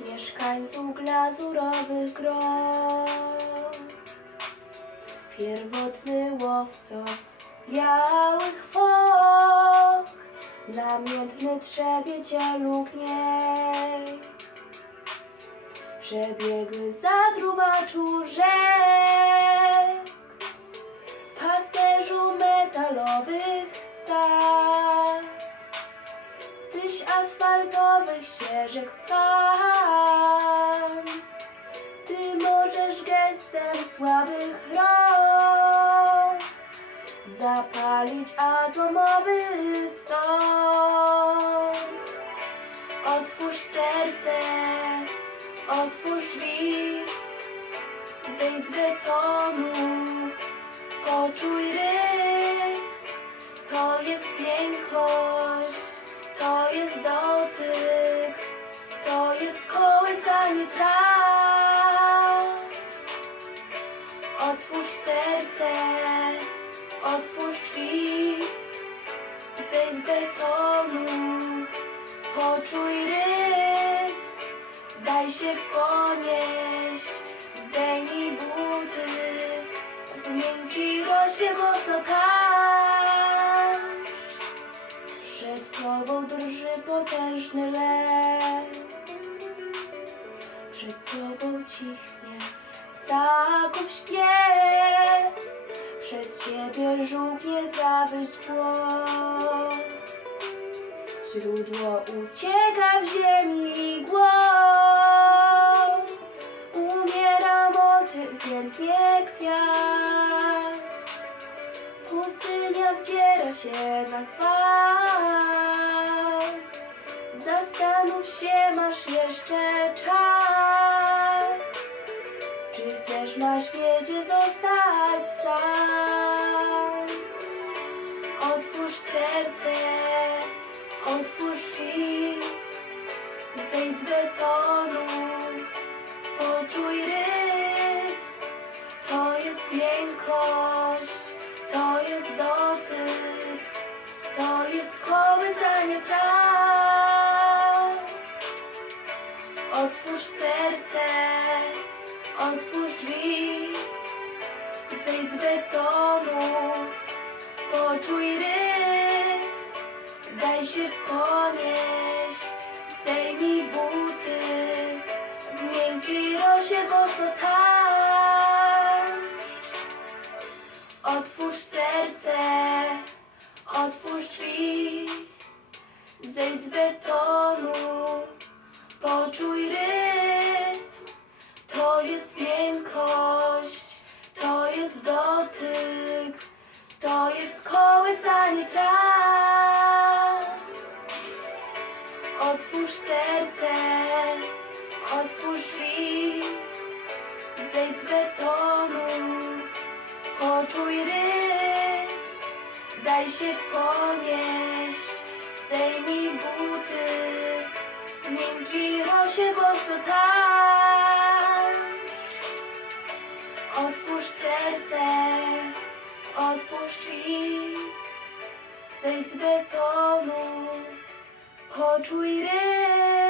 mieszkańców glazurowych grot. Pierwotny łowco białych fok, namiętny trzebicielu kniej. Przebiegły zadruwaczu rzek, pasterzu metalowych stad. Asfaltowych ścieżek pan, ty możesz gestem słabych rąk zapalić atomowy stos. Otwórz serce, otwórz drzwi, zejdź z betonu, poczuj rytm. To jest miękkość, zejdź z betonu, poczuj rytm, daj się ponieść, zdejmij buty, w miękki rośnie mocno tańcz. Przed tobą drży potężny lek, przed tobą cichnie ptaków śpiew, przez ciebie żółknie trawy płot. Źródło ucieka w ziemi głąb, umiera motyl, więc nie kwiat. Pustynia wdziera się na chwał. Zastanów się, masz jeszcze czas. Czy chcesz na świecie zostać sam? Zejdź z betonu, poczuj rytm. To jest miękkość, to jest dotyk, to jest kołysanie traw. Otwórz serce, otwórz drzwi, zejdź z betonu, poczuj rytm, daj się Otwórz serce, otwórz drzwi, zejdź z betonu, poczuj rytm. To jest miękkość, to jest dotyk, to jest kołysanie traw. Otwórz serce, daj się ponieść, zdejmij buty, w miękkiej rosie boso tańcz. Otwórz serce, otwórz drzwi, zejdź z betonu, poczuj rytm.